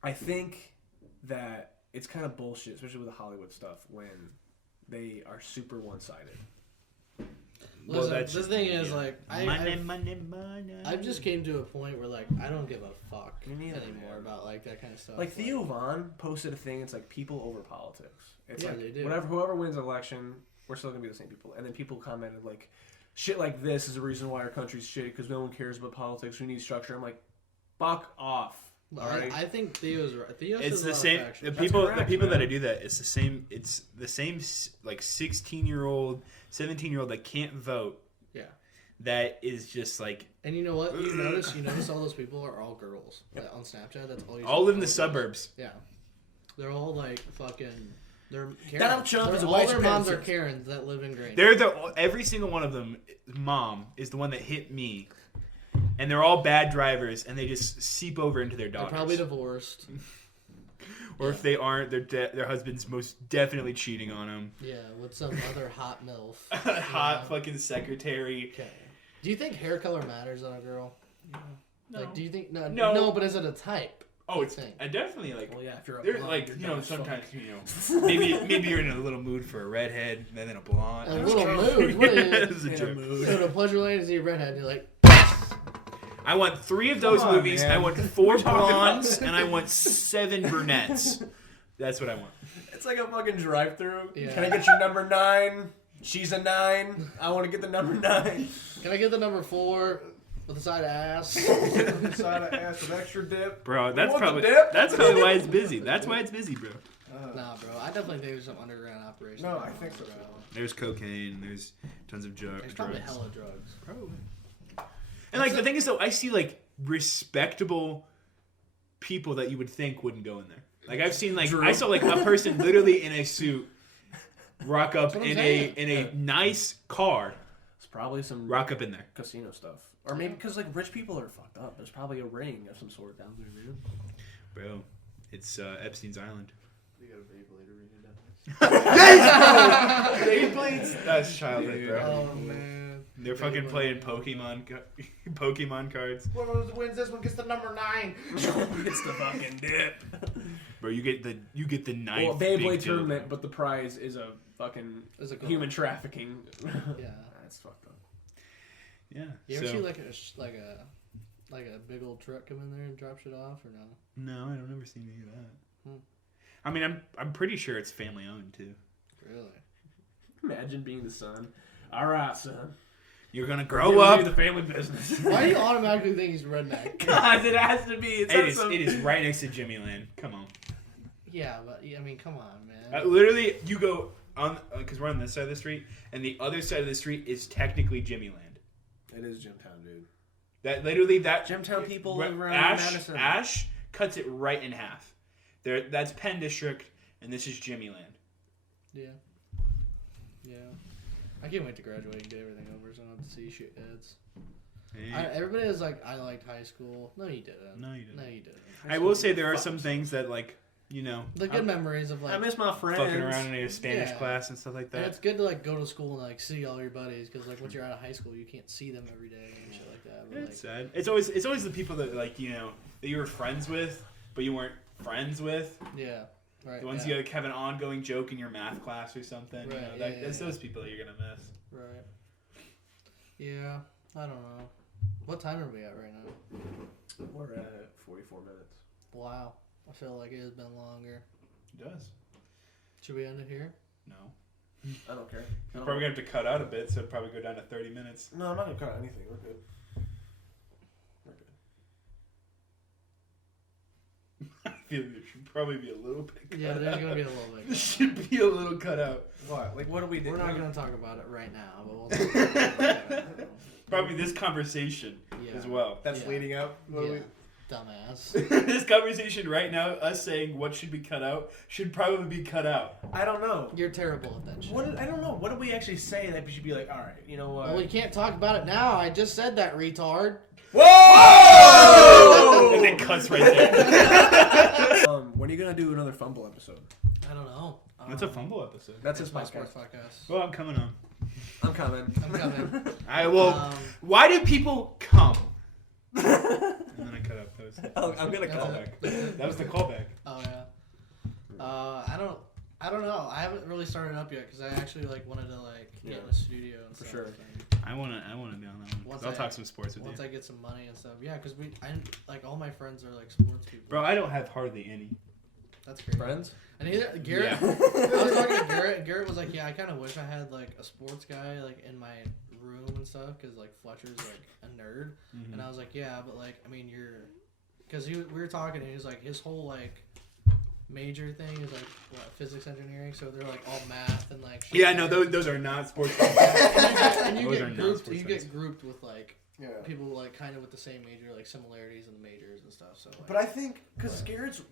I think that it's kind of bullshit, especially with the Hollywood stuff, when they are super one-sided. Listen, that's the thing is, yeah. like, I've just came to a point where, like, I don't give a fuck Me neither, anymore man. about, like, that kind of stuff. Like Theo Von posted a thing. It's like people over politics. It's Yeah, like they do. whoever wins an election, we're still gonna be the same people. And then people commented like, "Shit like this is the reason why our country's shit because no one cares about politics. We need structure." I'm like, fuck off. Well, Alright? I think Theo's right. Theo It's says a the lot same. of facts. The That's people correct, that man. do that. It's the same like 16-year-old, 17-year-old that can't vote. Yeah. That is just like And you know what? You notice all those people are all girls. Like, on Snapchat, that's all you all see. live in the suburbs. Yeah. They're all like fucking. They're Karens. Donald Trump is a all white their moms are supremacist. Karens that live in Green. They're every single one of them. Mom is the one that hit me, and they're all bad drivers, and they just seep over into their They're daughters. probably divorced. Or if they aren't, their husband's most definitely cheating on them. Yeah, with some other hot MILF. Hot fucking secretary. Okay. Do you think hair color matters on a girl? No. Like, do you think No. No, but is it a type? Oh, it's thing? I definitely like. Well, yeah, if you're a They're blonde, like you're dumb as fuck. sometimes maybe you're in a little mood for a redhead and then a blonde. A little mood. What This is is a In a joke. mood. Go to Pleasure Lane and see a redhead, and you're like, I want 3 of those Come on, movies. man. I want 4 talking about blondes this. and I want 7 brunettes. That's what I want. It's like a fucking drive-through. Yeah. Can I get your number 9? She's a 9. I want to get the number 9. Can I get the number 4 with a side of ass? Side of ass with extra dip. Bro, that's probably why it's busy. That's why it's busy, bro. Nah, bro. I definitely think there's some underground operation. No, I think so. There's cocaine. There's tons of drugs. There's probably hella drugs. Probably. And like the thing is though, I see like respectable people that you would think wouldn't go in there. Like I've seen like I saw like a person literally in a suit rock up in a nice car. It's probably some rock up in there. Casino stuff. Or maybe because like rich people are fucked up. There's probably a ring of some sort down there, man. Bro, it's Epstein's Island. We got a Beyblade arena down there. Beyblades? That's childhood, bro. Oh man. They're fucking playing Pokemon cards. Whoever wins this one gets the number 9. It's the fucking dip. Bro, you get the ninth. Well, big Beyblade dildo. tournament, but the prize is a fucking human trafficking. Yeah. That's fucked up. Yeah. You ever see like a big old truck come in there and drop shit off or no? No, I don't ever see any of that. I mean, I'm pretty sure it's family owned too. Really? Imagine being the son. All right, son. You're gonna grow up. The family business. Why do you automatically think he's redneck? Because it has to be. It is right next to Jimmy Land. Come on. Yeah, but I mean, come on, man. Literally, you go on because we're on this side of the street, and the other side of the street is technically Jimmy Land. It is Jimtown, dude. That literally Jimtown people live around Madison. Ash cuts it right in half. That's Penn District, and this is Jimmy Land. Yeah. Yeah. I can't wait to graduate and get everything over so I don't have to see shit heads. Everybody is like, I liked high school. No, you didn't. No, you didn't. No, you didn't. I will say there are some things that, like, you know. The good memories of, like. I miss my friends. Fucking around in a Spanish class and stuff like that. And it's good to, like, go to school and, like, see all your buddies. Because, like, once you're out of high school, you can't see them every day and shit like that. But, it's sad. It's always the people that, like, you know, that you were friends with, but you weren't friends with. Yeah. Right. The ones you like have an ongoing joke in your math class or something. Right, You know, that's those people that you're going to miss. Right. Yeah. I don't know. What time are we at right now? We're at 44 minutes. Wow. I feel like it has been longer. It does. Should we end it here? No. I don't care. We're probably going to have to cut out a bit, so it'll probably go down to 30 minutes. No, I'm not going to cut out anything. We're good. I feel there should probably be a little bit cut Yeah, there's going to be a little bit. There should be a little cut out. What? Like, what do we do? We're not going to talk about it right now, but we'll talk about it. Probably this conversation as well. That's leading up. Yeah. Dumbass. This conversation right now, us saying what should be cut out, should probably be cut out. I don't know. You're terrible at that shit. I don't know. What did we actually say that we should be like, all right, you know what? Well, we can't talk about it now. I just said that, retard. Whoa! And then cuts right there. When are you going to do another Fumble episode? I don't know. That's a fumble episode. That's his my podcast. sports podcast. Well, I'm coming on. I'm coming. I'm coming. I will. Why do people come? And then I cut up. I'm gonna call back. That was the callback. Oh yeah. I don't know. I haven't really started up yet because I actually like wanted to like get in a studio and For stuff. sure. I wanna be on that one. Once I'll I- talk some sports with Once you. I get some money and stuff, yeah, because like all my friends are like sports people. Bro, I don't have hardly any. That's crazy. Friends? And either Garrett, Yeah. I was talking to Garrett. Garrett was like, "Yeah, I kind of wish I had like a sports guy like in my room and stuff, because like Fletcher's like a nerd." Mm-hmm. And I was like, "Yeah, but like, I mean, because we were talking, and he was like, his whole like major thing is like what, physics engineering, so they're like all math and like." Shit. Yeah, no, those are not sports. and you Those are get not grouped. sports You friends. get grouped with like Yeah. people like kind of with the same major, like similarities in the majors and stuff. So. Like, But I think because Garrett's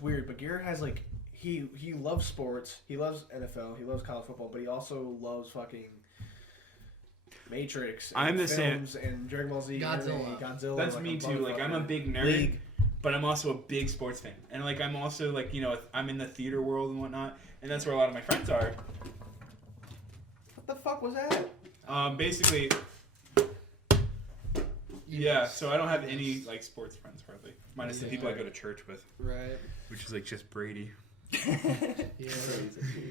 weird, but Garrett has like he loves sports, he loves NFL, he loves college football, but he also loves fucking Matrix. And I'm the same. films and Dragon Ball Z, Godzilla. Godzilla. That's like me a too. Like I'm a motherfucker. big nerd, League. but I'm also a big sports fan, and like I'm also like I'm in the theater world and whatnot, and that's where a lot of my friends are. What the fuck was that? Basically, yeah. So I don't have any like sports friends hardly, minus the Yeah. people I go to church with, right. which is like just Brady. Yeah.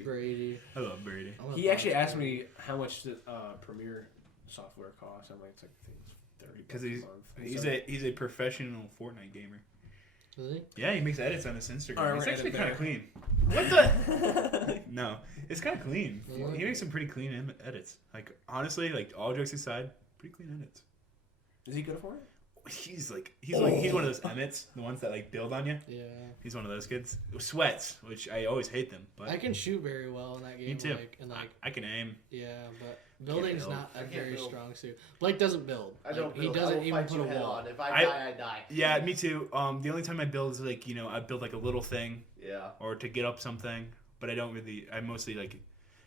Brady. I love Brady. He actually asked me how much the Premiere software costs. I'm like, it's like I think it's $30 Because a month. he's a professional Fortnite gamer. Does he? Yeah, he makes edits on his Instagram. Alright, It's we're actually edit kind of there. clean. What the? No, it's kind of clean. Yeah. He makes some pretty clean edits. Like honestly, like all jokes aside, pretty clean edits. Is he good for it? He's one of those Emmets, the ones that like build on you. Yeah. He's one of those kids. Sweats, which I always hate them, but I can shoot very well in that game. me too. Like, I can aim. yeah, but building's build. not I a can't very build. strong suit. Blake doesn't build. I don't He build. I doesn't will even fight put you a head wall. on. If I I- die, I die. Yeah, me too. The only time I build is like I build like a little thing Yeah. or to get up something, but I don't really. I mostly like.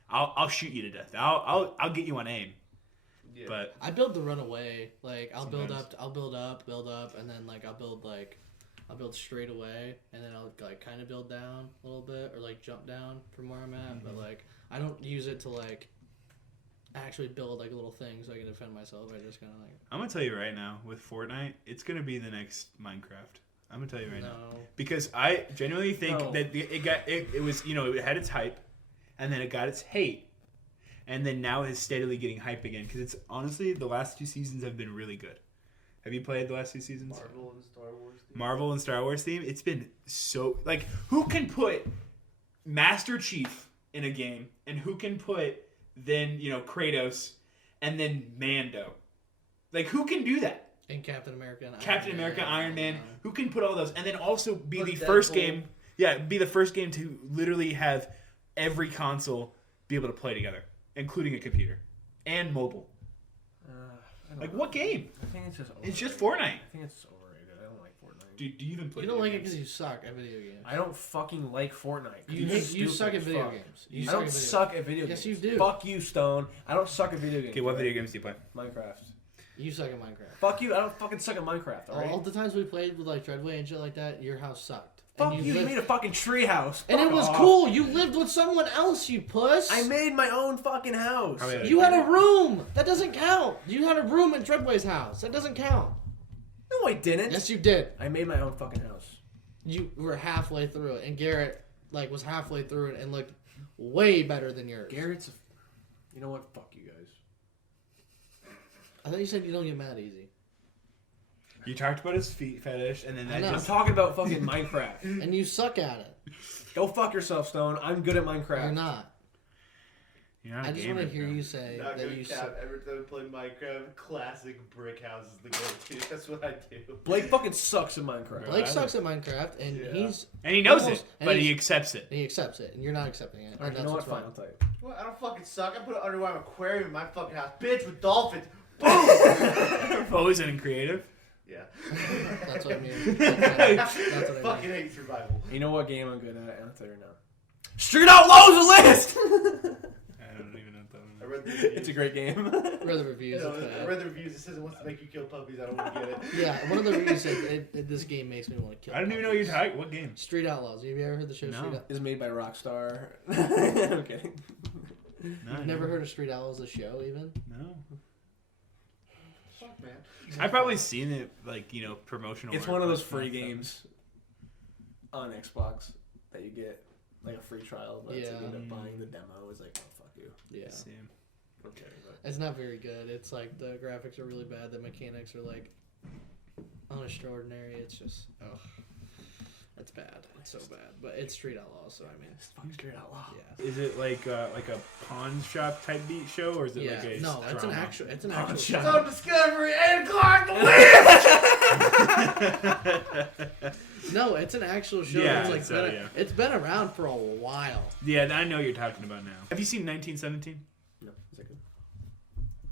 I'll shoot you to death. I'll get you on aim, Yeah. but I build the runaway. Like I'll build Sometimes. up, build up, and then like I'll build straight away, and then I'll like kind of build down a little bit, or like jump down from where I'm at. But like I don't use it to like actually build like a little thing so I can defend myself. I just kind of like I'm gonna tell you right now with Fortnite, it's gonna be the next Minecraft. I'm gonna tell you right now no. because I genuinely think No. that it was it had its hype, and then it got its hate, and then now it's steadily getting hype again because it's honestly the last 2 seasons have been really good. Have you played the last 2 seasons? Marvel and Star Wars. Theme. Marvel and Star Wars theme. It's been so like who can put Master Chief in a game and who can put then Kratos and then Mando, like who can do that? And Captain America and Captain America, Iron Man, who can put all those, and then also be Put the first Deadpool. game. Yeah, be the first game to literally have every console be able to play together, including a computer and mobile. I don't Like know. what game? I think it's just. It's just overrated. Fortnite. I think it's overrated. I don't like Fortnite. Do you even play? You don't like it video because games? you suck at video games. I don't fucking like Fortnite. You It's you stupid suck at as video fuck. games. You I suck don't at video suck at video Yes, games. you do. Fuck you, Stone. I don't suck at video games. Okay, what bro. video games do you play? Minecraft. You suck at Minecraft. Fuck you. I don't fucking suck at Minecraft. All right. All the times we played with like Treadway and shit like that, your house sucked. Fuck and you. You lived- made a fucking tree house. and it Fuck was off. cool. You lived with someone else, you puss. I made my own fucking house. Probably You had a room. That doesn't count. You had a room in Treadway's house. That doesn't count. No, I didn't. Yes, you did. I made my own fucking house. You were halfway through it, and Garrett like was halfway through it and looked way better than yours. Garrett's a... You know what? Fuck you guys. I thought you said you don't get mad easy, You talked about his feet fetish, and then I that know. I'm just talking about fucking Minecraft. and you suck at it. Go fuck yourself, Stone. I'm good at Minecraft. You're not. you're not a I just gamer, want to hear bro. you say Not that gonna you cap. suck. Every time I play Minecraft, classic brick house is the go-to. That's what I do. Blake fucking sucks at Minecraft. Blake sucks at Minecraft, and Yeah. he's And he knows Almost- it, and but he he's- accepts it. and he accepts it, and you're not accepting it. All right, And you that's know what? what's Fine, wrong. I'll tell you. What? I don't fucking suck. I put an underwater aquarium in my fucking house. Bitch, with dolphins. Boom! Always and creative. Yeah. That's what I mean. That's what I mean. Fucking hate survival. You know what game I'm good at? I'll tell you right now. Street Outlaws a list! I don't even know what that I one read the reviews. It's a great game. Read the reviews. You know, it's I bad. read the reviews. It says it wants to make you kill puppies. I don't want to get it. Yeah, one of the reviews said this game makes me want to kill. I don't even know what you're puppies. talking. What game? Street Outlaws. Have you ever heard the show No. Street Outlaws? It's made by Rockstar. I'm kidding. No, You've never heard of Street Outlaws, the show, even? No. Fuck, man. I've probably seen it, like promotional. It's work, one of but those free not that games on Xbox that you get like a free trial, but it's like you end up Yeah. buying the demo. It's like, oh fuck you. Yeah. much. Same. Okay, but It's not very good. It's like the graphics are really bad. The mechanics are like unextraordinary. It's just, ugh. It's bad. It's so bad. But it's Street Outlaws, so I mean, it's fucking Street Outlaw. yeah. Is it like a pawn shop type beat show, or is it Yeah, like a no, it's an drama? actual. It's an Oh, actual. shut show. up. So Discovery, 8 o'clock. No, it's an actual show. Yeah, it's like so, been, yeah. it's been around for a while. Yeah, I know what you're talking about now. Have you seen 1917? No, is that good?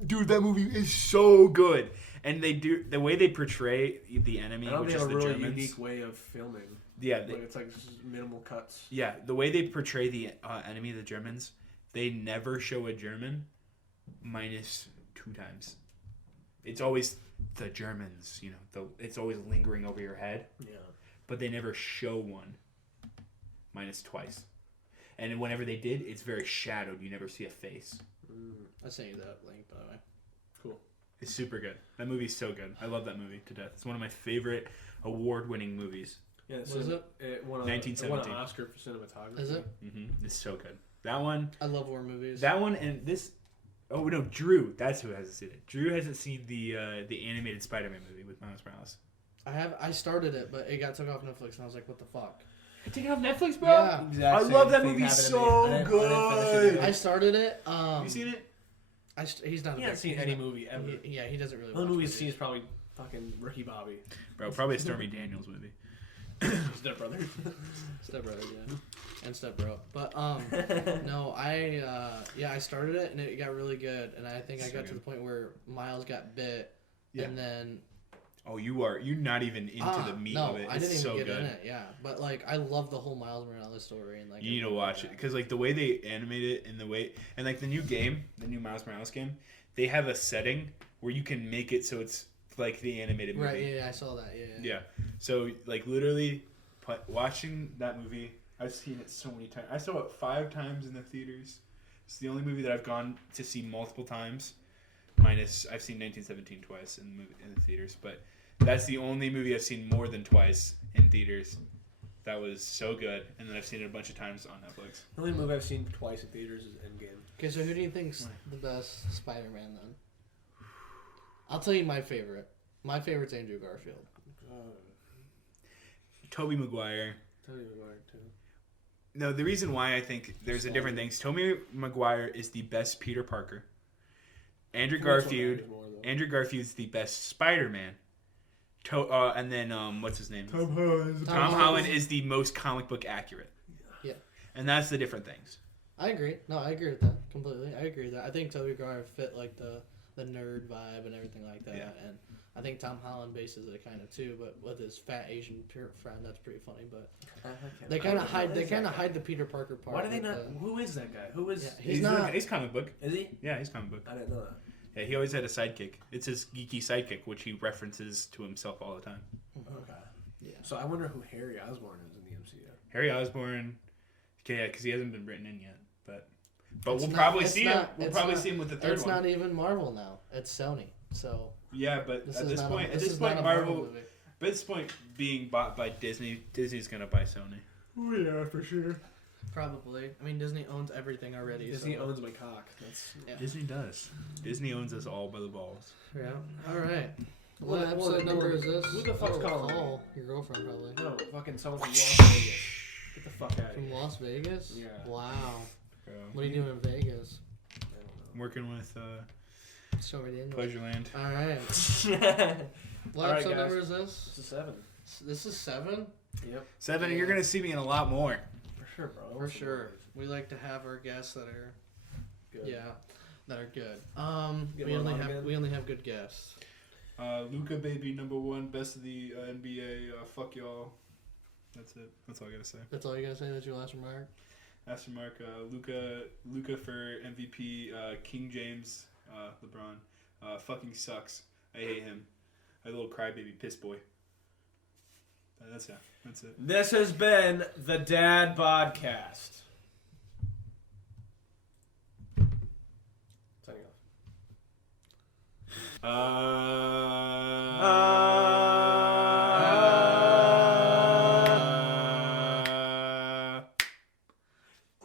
Dude, that movie is so good. And they do the way they portray the enemy, I don't which think is they the have a really Germans. unique way of filming. Yeah, Like it's like just minimal cuts. yeah, the way they portray the enemy, the Germans, they never show a German minus 2 times. It's always the Germans, it's always lingering over your head, Yeah. but they never show one minus twice. And whenever they did, it's very shadowed. You never see a face. I sent you that link, by the way. Cool. It's super good. That movie's so good. I love that movie to death. It's one of my favorite award-winning movies. Yeah. What is it? It won, 1917. an Oscar for cinematography. Is it? It's so good. That one, I love war movies. and this. Oh no, Drew. That's who hasn't seen it. Drew hasn't seen the animated Spider-Man movie with Miles Morales. I started it, but it got took off Netflix, and I was like, what the fuck? Take it off Netflix, bro. Yeah. Exact I same love that thing movie happened to me. so I didn't finish good. it. I started it. Have you seen it? He's not. He a hasn't big- seen any movie ever. He doesn't really. The only watch movie he's movies. seen is probably fucking Ricky Bobby. Bro, probably a Stormy Daniels movie. Step brother. Step Brother, yeah, and Step Bro. But no, I started it and it got really good, and I think I So got to good. the point where Miles got bit, Yeah. and then Oh, you're not even into the meat no, of it. It's I didn't even so get good. in it. Yeah, but like I love the whole Miles Morales story, and like You need to watch it because like the way they animate it and the way and like the new Miles Morales game, they have a setting where you can make it so it's like the animated movie. Right? Yeah, I saw that. Yeah. So like literally, watching that movie, I've seen it so many times. I saw it 5 times in the theaters. It's the only movie that I've gone to see multiple times. Minus I've seen 1917 twice in the theaters, but that's the only movie I've seen more than twice in theaters. That was so good, and then I've seen it a bunch of times on Netflix. The only movie I've seen twice in theaters is Endgame. Okay, so who do you think's the best Spider-Man then? I'll tell you my favorite. My favorite's Andrew Garfield. Tobey Maguire. Tobey Maguire too. No, the reason why I think there's a different thing. Tobey Maguire is the best Peter Parker. Andrew Garfield's the best Spider-Man. And then what's his name? Tom Holland is the most comic book accurate. Yeah. And that's the different things. I agree. No, I agree with that completely. I agree with that. I think Tobey Maguire fit like the nerd vibe and everything like that. Yeah. And I think Tom Holland bases it kind of too, but with his fat Asian friend, that's pretty funny. But they kind of hide the Peter Parker part. Why do they with not? Who is that guy? Who is? Yeah, He's not. He's comic book. Is he? Yeah, he's comic book. I didn't know that. Yeah, he always had a sidekick. It's his geeky sidekick, which he references to himself all the time. Okay. Yeah. So I wonder who Harry Osborn is in the MCU. Harry Osborn. Okay, yeah, because he hasn't been written in yet, but It's we'll not- probably it's see not- him. We'll it's probably not- see him with the third It's one. not even Marvel now. It's Sony. So Yeah, but this at is this not point, a, this is not a Marvel. movie. But at this point, being bought by Disney, Disney's gonna buy Sony. Oh yeah, for sure. Probably. I mean, Disney owns everything already. Disney so. owns my cock. That's Yeah. Disney does. Disney owns us all by the balls. Yeah. All right. What- What episode what- number is this? who the fuck's calling me? Call your girlfriend probably. no fucking someone from Las Vegas. Get the fuck out of From here. Las Vegas. Yeah. Wow. What are you doing in Vegas? I don't I'm working with Show me the English. Pleasureland. All right. know. What All right, episode guys. number is this? This is 7. This is 7. Yep. 7, Yeah. you're gonna see me in a lot more. For sure, bro. For What's the sure. word? We like to have our guests that are Good. that are good. Get We one only on have again? good guests. Luca, baby, #1, best of the NBA. Fuck y'all. That's it. That's all I gotta say. That's all you gotta say. That's your last remark. Aston Mark, Luca for MVP. King James, LeBron, fucking sucks. I hate him. A little crybaby piss boy. That's it. That's it. This has been the Dad Bodcast. Signing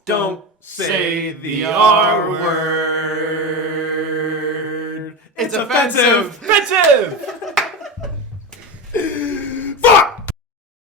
Don't say the R word. It's offensive. Offensive.